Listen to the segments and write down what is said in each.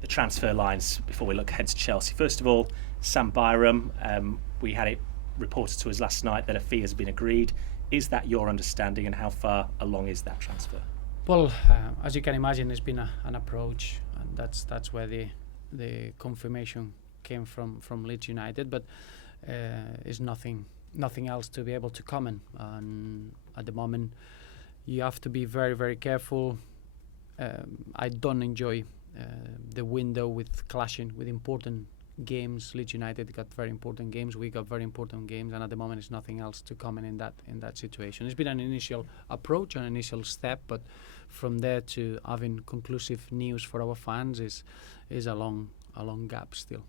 The transfer lines before we look ahead to Chelsea. First of all, Sam Byram. We had it reported to us last night that a fee has been agreed. Is that your understanding, and how far along is that transfer? Well, as you can imagine, there's been an approach, and that's where the confirmation came from Leeds United. But is nothing else to be able to comment. And at the moment, you have to be very, very careful. I don't enjoy the window with clashing with important games. Leeds United got very important games. We got very important games, and at the moment, there's nothing else to comment in that situation. It's been an initial approach, an initial step, but from there to having conclusive news for our fans is a long gap still.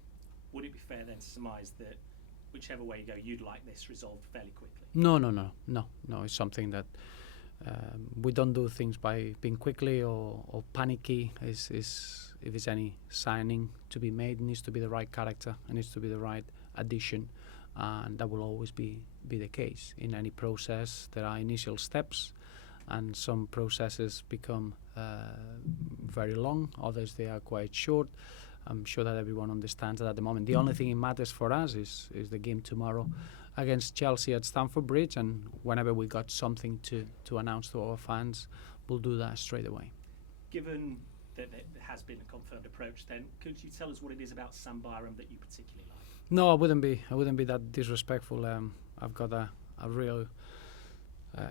Would it be fair then to surmise that whichever way you go, you'd like this resolved fairly quickly? No. It's something that we don't do things by being quickly or panicky. If there's any signing to be made, it needs to be the right character, it needs to be the right addition, and that will always be the case. In any process, there are initial steps, and some processes become very long, others they are quite short. I'm sure that everyone understands that at the moment. The only thing that matters for us is the game tomorrow against Chelsea at Stamford Bridge, and whenever we got something to announce to our fans, we'll do that straight away. Given that there has been a confirmed approach, then could you tell us what it is about Sam Byram that you particularly like? No, I wouldn't be that disrespectful. I've got a real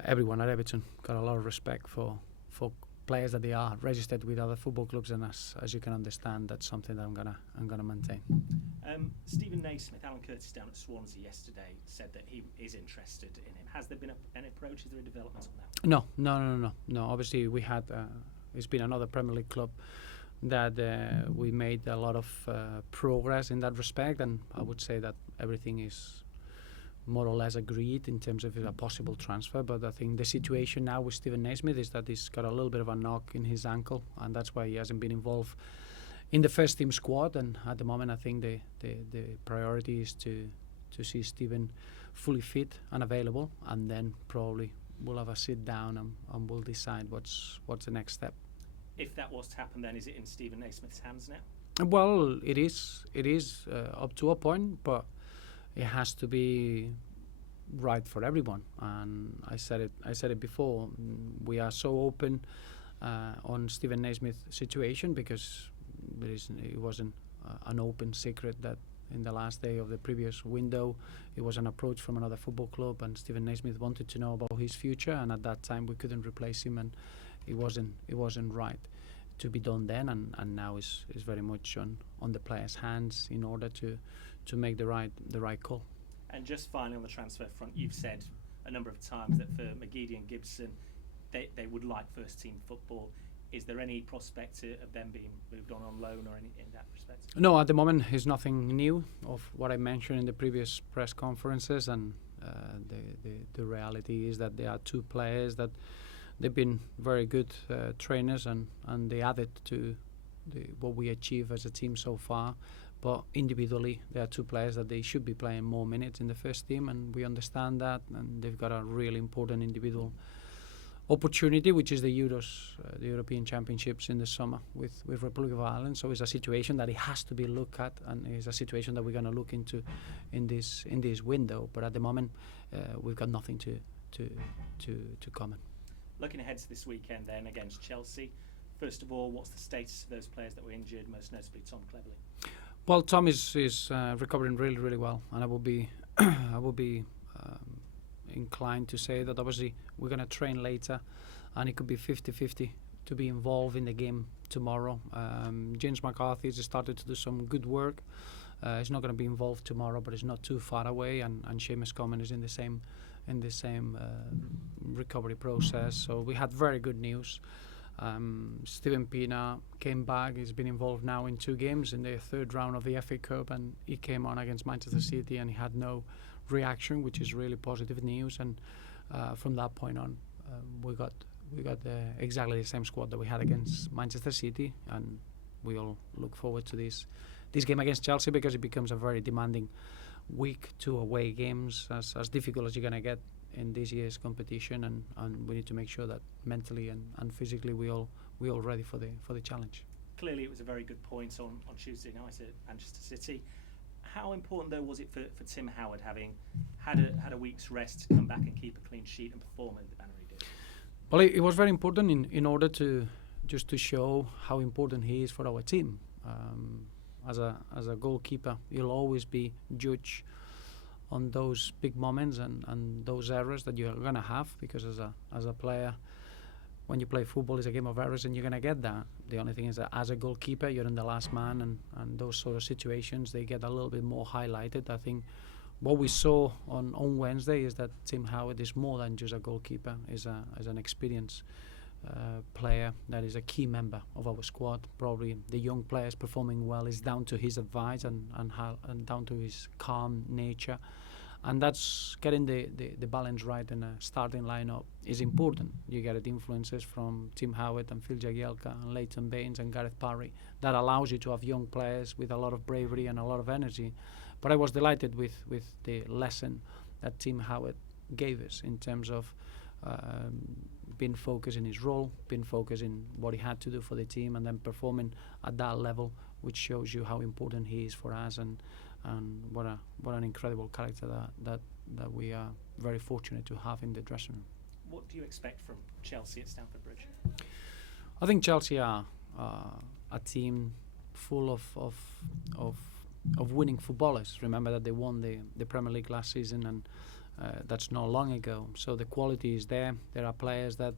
everyone at Everton got a lot of respect for players that they are registered with other football clubs, and as you can understand, that's something that I'm gonna maintain. Stephen Naismith, Alan Curtis down at Swansea yesterday, said that he is interested in him. Has there been an approach? Is there a development on that? No. Obviously, we had it's been another Premier League club that we made a lot of progress in that respect, and I would say that everything is more or less agreed in terms of a possible transfer. But I think the situation now with Stephen Naismith is that he's got a little bit of a knock in his ankle, and that's why he hasn't been involved in the first team squad. And at the moment, I think the priority is to see Stephen fully fit and available, and then probably we'll have a sit down and we'll decide what's the next step. If that was to happen, then is it in Stephen Naismith's hands now? Well, it is up to a point, but it has to be right for everyone. And I said it before. We are so open on Stephen Naismith's situation because it wasn't an open secret that in the last day of the previous window, it was an approach from another football club, and Stephen Naismith wanted to know about his future. And at that time, we couldn't replace him, and it wasn't right to be done then. And now is very much on the players' hands in order to make the right call. And just finally on the transfer front, you've said a number of times that for McGeady and Gibson, they would like first team football. Is there any prospect of them being moved on loan or any in that respect? No, at the moment is nothing new of what I mentioned in the previous press conferences, and the reality is that there are two players that they've been very good trainers, and they added to what we achieved as a team so far. But individually, there are two players that they should be playing more minutes in the first team, and we understand that, and they've got a really important individual opportunity, which is the Euros, the European Championships in the summer with Republic of Ireland. So it's a situation that it has to be looked at, and it's a situation that we're going to look into in this window. But at the moment, we've got nothing to comment. Looking ahead to this weekend then against Chelsea, first of all, what's the status of those players that were injured, most notably Tom Cleverley? Well, Tom is recovering really, really well, and I will be inclined to say that obviously we're going to train later, and it could be 50-50 to be involved in the game tomorrow. James McCarthy has started to do some good work. He's not going to be involved tomorrow, but he's not too far away, and Seamus Coleman is in the same recovery process. So we had very good news. Steven Pienaar came back. He's been involved now in 2 games in the third round of the FA Cup, and he came on against Manchester City, and he had no reaction, which is really positive news. And from that point on, we got exactly the same squad that we had against Manchester City, and we all look forward to this game against Chelsea, because it becomes a very demanding week, 2 away games, as difficult as you're going to get in this year's competition, and we need to make sure that mentally and physically we all ready for the challenge. Clearly, it was a very good point on Tuesday night at Manchester City. How important, though, was it for Tim Howard, having had a week's rest, to come back and keep a clean sheet and perform in the manner he did? Well, it was very important in order to just to show how important he is for our team. As a goalkeeper, you'll always be judged on those big moments and those errors that you're gonna have, because as a player, when you play football, it's a game of errors, and you're gonna get that. The only thing is that as a goalkeeper, you're in the last man, and those sort of situations, they get a little bit more highlighted. I think what we saw on Wednesday is that Tim Howard is more than just a goalkeeper. Is an experienced player that is a key member of our squad. Probably the young players performing well is down to his advice and down to his calm nature, and that's getting the balance right in a starting lineup is important. You get influences from Tim Howard and Phil Jagielka and Leighton Baines and Gareth Parry that allows you to have young players with a lot of bravery and a lot of energy. But I was delighted with the lesson that Tim Howard gave us in terms of being focused in his role, being focused in what he had to do for the team, and then performing at that level, which shows you how important he is for us, and what an incredible character that we are very fortunate to have in the dressing room. What do you expect from Chelsea at Stamford Bridge? I think Chelsea are a team full of winning footballers. Remember that they won the Premier League last season, and that's not long ago. So the quality is there. There are players that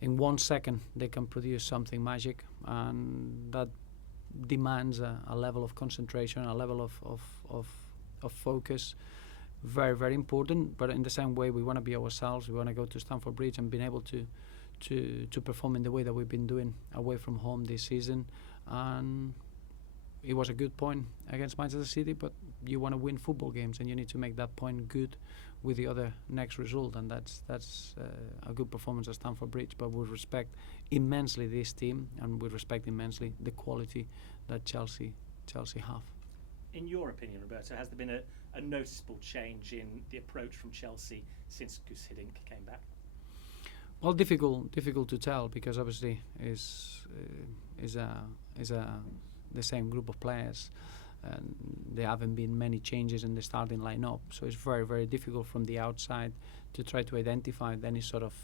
in 1 second they can produce something magic, and that demands a level of concentration, a level of focus. Very, very important. But in the same way, we want to be ourselves. We want to go to Stamford Bridge and being able to perform in the way that we've been doing away from home this season. And it was a good point against Manchester City, but you want to win football games, and you need to make that point good with the other next result, and that's a good performance at Stamford Bridge. But we respect immensely this team, and we respect immensely the quality that Chelsea have. In your opinion, Roberto, has there been a noticeable change in the approach from Chelsea since Gus Hiddink came back? Well, difficult to tell, because obviously is the same group of players, and there haven't been many changes in the starting lineup, so it's very, very difficult from the outside to try to identify any sort of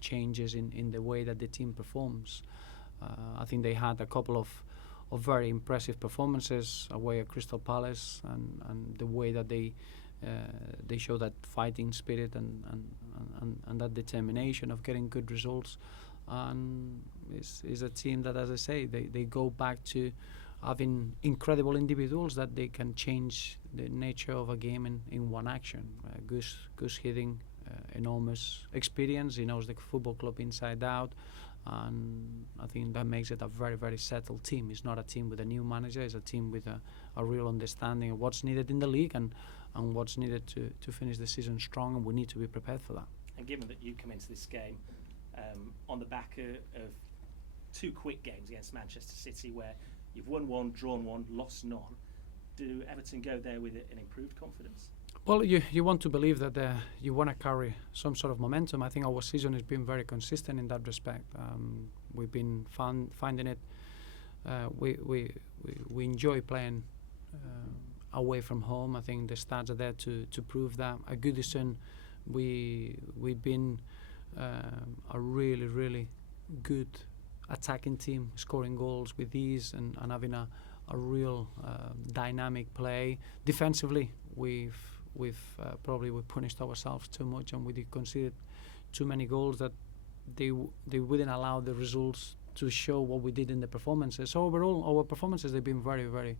changes in the way that the team performs. I think they had a couple of very impressive performances away at Crystal Palace, and the way that they show that fighting spirit and that determination of getting good results. And is a team that, as I say, they go back to having incredible individuals that they can change the nature of a game in one action. Gus Hiddink, enormous experience. He knows the football club inside out, and I think that makes it a very, very settled team. It's not a team with a new manager. It's a team with a real understanding of what's needed in the league and what's needed to finish the season strong, and we need to be prepared for that. And given that you come into this game on the back of two quick games against Manchester City, where you've won one, drawn one, lost none, do Everton go there with an improved confidence? Well, you want to believe that you want to carry some sort of momentum. I think our season has been very consistent in that respect. We've been finding it. We enjoy playing away from home. I think the stats are there to prove that. At Goodison, we've been a really, really good attacking team, scoring goals with ease and having a real dynamic play. Defensively, we've punished ourselves too much, and we conceded too many goals that they wouldn't allow the results to show what we did in the performances. So overall, our performances, they've been very, very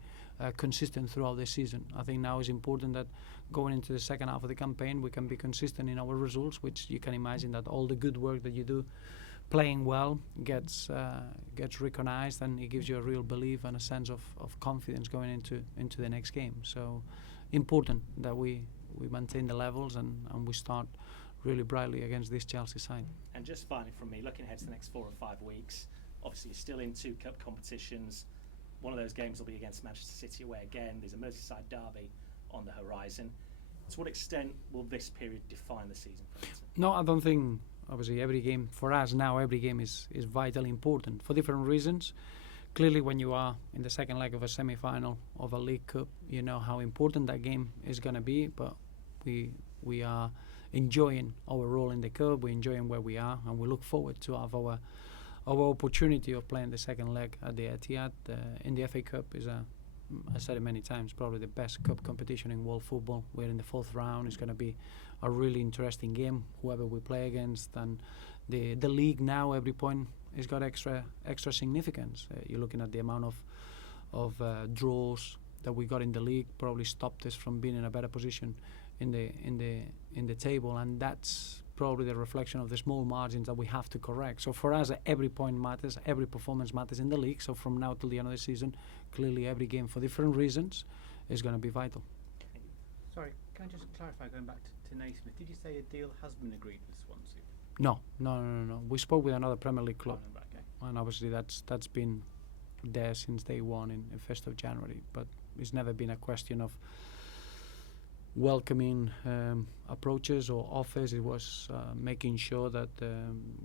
consistent throughout the season. I think now it's important that going into the second half of the campaign, we can be consistent in our results, which you can imagine that all the good work that you do playing well gets recognized, and it gives you a real belief and a sense of confidence going into the next game. So important that we maintain the levels and we start really brightly against this Chelsea side. And just finally from me, looking ahead to the next 4 or 5 weeks, obviously you're still in 2 cup competitions. One of those games will be against Manchester City away again. There's a Merseyside derby on the horizon. To what extent will this period define the season for Everton? No, I don't think, obviously, every game, for us now, every game is vitally important for different reasons. clearly when you are in the second leg of a semi-final of a League Cup, you know how important that game is going to be, but we are enjoying our role in the cup, we're enjoying where we are, and we look forward to have our opportunity of playing the second leg at the Etihad in the FA Cup. I said it many times, probably the best cup competition in world football. We're in the 4th round. It's going to be a really interesting game, whoever we play against. And the league now, every point has got extra significance. You're looking at the amount of draws that we got in the league, probably stopped us from being in a better position in the table, and that's probably the reflection of the small margins that we have to correct. So for us, every point matters, every performance matters in the league. So from now till the end of the season, clearly every game, for different reasons, is going to be vital. Sorry, can I just clarify, going back to Naismith, did you say a deal has been agreed with Swansea? No. We spoke with another Premier League club, Okay. and obviously that's been there since day one in 1st of January. But it's never been a question of welcoming approaches or offers. It was making sure that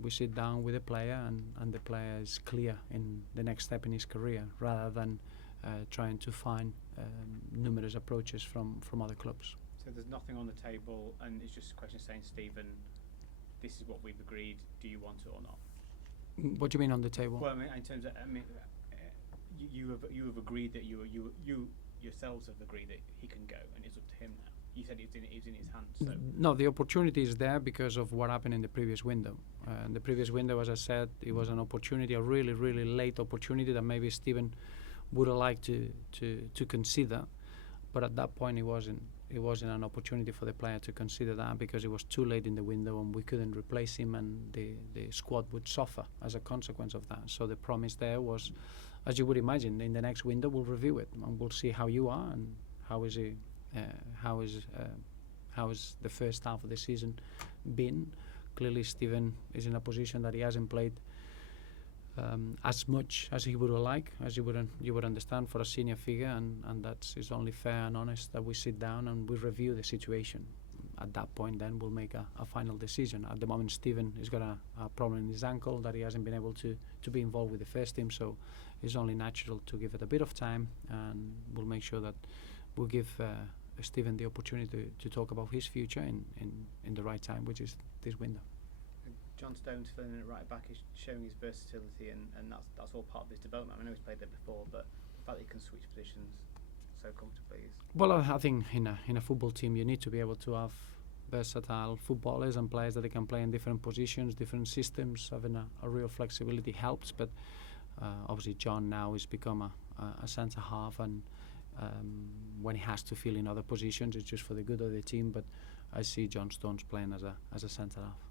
we sit down with the player and the player is clear in the next step in his career, rather than trying to find numerous approaches from other clubs. So there's nothing on the table, and it's just a question saying, Stephen, this is what we've agreed. Do you want it or not? What do you mean on the table? Well, I mean, in terms of, you have agreed that you yourselves have agreed that he can go, and it's up to him now. You said it was in his hands. So. No, the opportunity is there because of what happened in the previous window. In the previous window, as I said, it was an opportunity, a really, really late opportunity that maybe Stephen would have liked to consider, but at that point it wasn't an opportunity for the player to consider that, because it was too late in the window and we couldn't replace him, and the squad would suffer as a consequence of that. So the promise there was, as you would imagine, in the next window we'll review it and we'll see how you are and how is the first half of the season been. Clearly Stephen is in a position that he hasn't played as much as he would have liked, as you would understand, for a senior figure, and it's only fair and honest that we sit down and we review the situation. At that point then we'll make a final decision. At the moment Stephen has got a problem in his ankle that he hasn't been able to be involved with the first team, so it's only natural to give it a bit of time, and we'll make sure that we'll give Stephen the opportunity to talk about his future in the right time, which is this window. John Stones filling in at right back is showing his versatility, and that's all part of his development. I know he's played there before, but the fact that he can switch positions so comfortably is... Well, I think in a football team you need to be able to have versatile footballers and players that they can play in different positions, different systems. Having a real flexibility helps, but obviously John now has become a centre half, and when he has to fill in other positions, it's just for the good of the team. But I see John Stones playing as a centre half.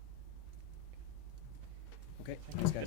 Okay, thanks guys.